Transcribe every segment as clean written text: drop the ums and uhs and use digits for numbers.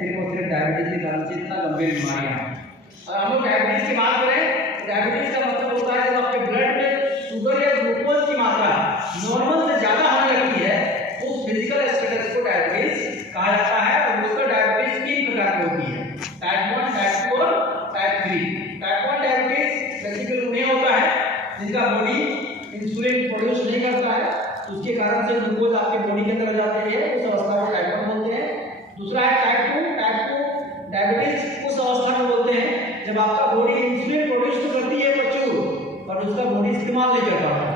सिर्फ और सिर्फ डायबिटीज के कारण से इतना गंभीर बीमारियां हैं। अगर हम लोग डायबिटीज की बात करें, डायबिटीज का मतलब होता है जब आपके ब्लड में शुगर या ग्लूकोज की मात्रा नॉर्मल से ज्यादा होने लगती है, उस फिजिकल स्टेटस को डायबिटीज कहा जाता है। और उसका डायबिटीज 3 प्रकार की होती है, टाइप 1, टाइप 2 और टाइप 3। टाइप 1 डायबिटीज बेसिकली उन्हें होता है जिनका बॉडी इंसुलिन प्रोड्यूस नहीं करता है, तो उसके कारण से ग्लूकोज आपके बॉडी के अंदर जाते हैं, उस अवस्था को टाइप 1 बोलते हैं। दूसरा है टाइप 2। टाइप 2 डायबिटीज उस अवस्था को बोलते हैं जब आपका बॉडी इंसुलिन प्रोड्यूस तो करती है प्रचुर, पर उसका बॉडी इस्तेमाल नहीं कर पाता,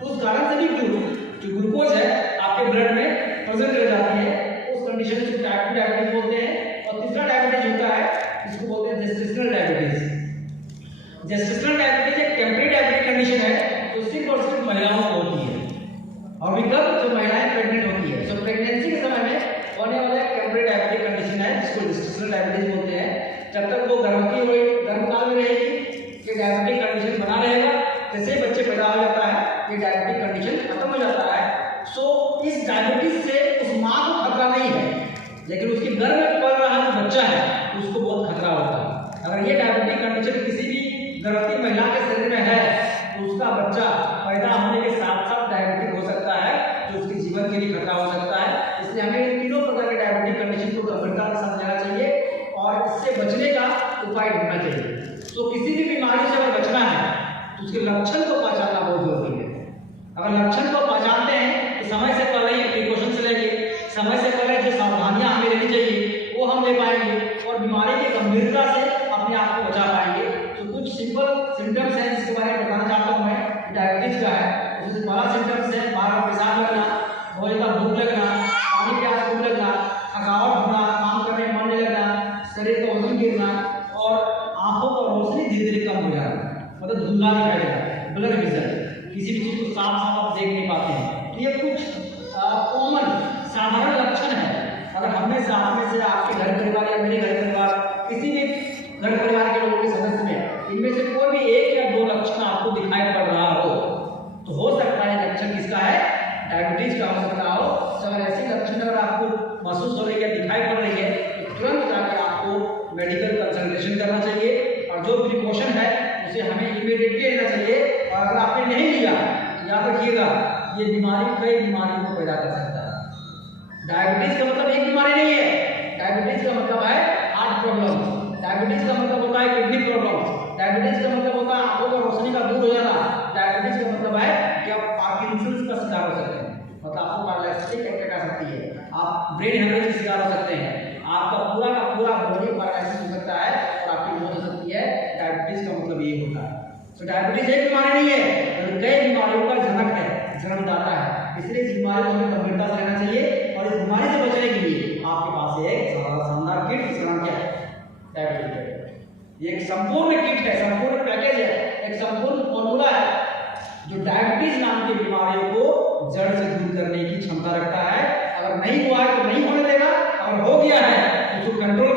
तो उस कारण से भी जो ग्लूकोज है आपके ब्लड में प्रेजेंट रह जाती है, उस कंडीशन को टाइप 2 डायबिटीज बोलते हैं। और तीसरा डायबिटीज होता है इसको बोलते हैं जेस्टेशनल डायबिटीज। जेस्टेशनल डायबिटीज एक टेम्परेरी डायबिटिक कंडीशन है जो सिर्फ और सिर्फ महिलाओं को होती है, और भी कब, जब महिलाएं प्रेग्नेंट होती है। सो प्रेगनेंसी के समय में होने वाला एक टेम्परेरी डायबिटिक कंडीशन है जिसको जेस्टेशनल डायबिटीज बोलते हैं। जब तक वो गर्भवती हो गर्भकाल में रहेगी ये डायबिटिक कंडीशन बना रहेगा, जैसे ही बच्चे पैदा हो जाता है ये डायबिटिक कंडीशन खत्म हो जाता है। सो इस डायबिटीज से उस माँ को खतरा नहीं है, लेकिन उसके गर्भ में पल रहा जो बच्चा है उसको बहुत खतरा होता है। अगर ये डायबिटिक कंडीशन किसी भी गर्भवती महिला के शरीर में है तो उसका बच्चा पैदा होने के साथ साथ डायबिटिक हो सकता है, जो उसके जीवन के लिए खतरा हो सकता है। इसलिए हमें इन तीनों प्रकार के डायबिटिक कंडीशन को गंभीरता के साथ लेना चाहिए और इससे बचने का उपाय ढूंढना चाहिए। तो किसी भी बीमारी से अगर बचना है तो उसके लक्षण को पहचानना बहुत जरूरी है। अगर लक्षण को पहचानते हैं तो समय से पहले ही प्रिकॉशंस लेंगे, समय से पहले जो सावधानियां हमें लेनी चाहिए वो हम ले पाएंगे और बीमारी की गंभीरता से अपने आप को बचा पाएंगे। तो कुछ सिंपल सिम्टम्स हैं जिसके बारे में बताना चाहता हूँ मैं डायबिटीज का है। जैसे पहला सिम्टम्स है बार-बार पेशाब लगना, बहुत ज़्यादा भूख लगना, पानी प्यास खूब लगना, थकावट होना, काम करने में मन नहीं लगना, शरीर का वजन गिरना और आंखों का रोशनी धीरे धीरे कम हो जाना, मतलब धुंधला दिखाई देना, ब्लर विजन, किसी भी चीज को साफ साफ आप देख नहीं पाते हैं। तो ये कुछ कॉमन साधारण लक्षण है। अगर हमें से आपके घर परिवार या मेरे घर परिवार किसी भी घर परिवार के लोगों के सदस्य में इनमें से कोई भी 1 या 2 लक्षण आपको दिखाई पड़ रहा हो तो हो सकता है लक्षण किसका है, डायबिटीज का हो सकता हो। अगर ऐसे लक्षण अगर आपको महसूस हो रही है, दिखाई पड़ रही है, तो तुरंत जाके आपको मेडिकल कंसल्टेशन करना चाहिए और जो प्रिकॉशन है उसे हमें इमीडिएटली लेना चाहिए। और अगर आपने नहीं लिया तो याद रखिएगा ये बीमारी कई बीमारियों को पैदा कर सकता है। डायबिटीज का मतलब एक बीमारी नहीं है, डायबिटीज का मतलब है हार्ट प्रॉब्लम, डायबिटीज का मतलब होता है किडनी प्रॉब्लम, डायबिटीज का मतलब होता है आंखों का रोशनी का दूर हो जाना, डायबिटीज का मतलब है कि आप पार्किंसंस का शिकार हो सकते हैं, मतलब आपको पैरालिसिस अटैक आ सकती है, आप ब्रेन हेमरेज का शिकार हो सकते हैं, आपका पूरा का पूरा बॉडी पैरालिसिस हो सकता है और आपकी मौत हो सकती है। डायबिटीज का मतलब ये होता है। तो डायबिटीज एक बीमारी नहीं है, बल्कि कई बीमारियों का जनक है, जन्मदाता है। इसलिए इस बीमारी को हमें गंभीरता से लेना चाहिए और इस बीमारी से बचने के लिए आपके पास एक शानदार किट, जिसका नाम क्या है, डायबिटीज किट। ये एक संपूर्ण किट है, संपूर्ण पैकेज है, एक संपूर्ण फॉर्मूला है जो डायबिटीज नाम की बीमारियों को जड़ से दूर करने की क्षमता रखता है। अगर नहीं हुआ है तो नहीं होने देगा, अगर हो गया है तो उसको कंट्रोल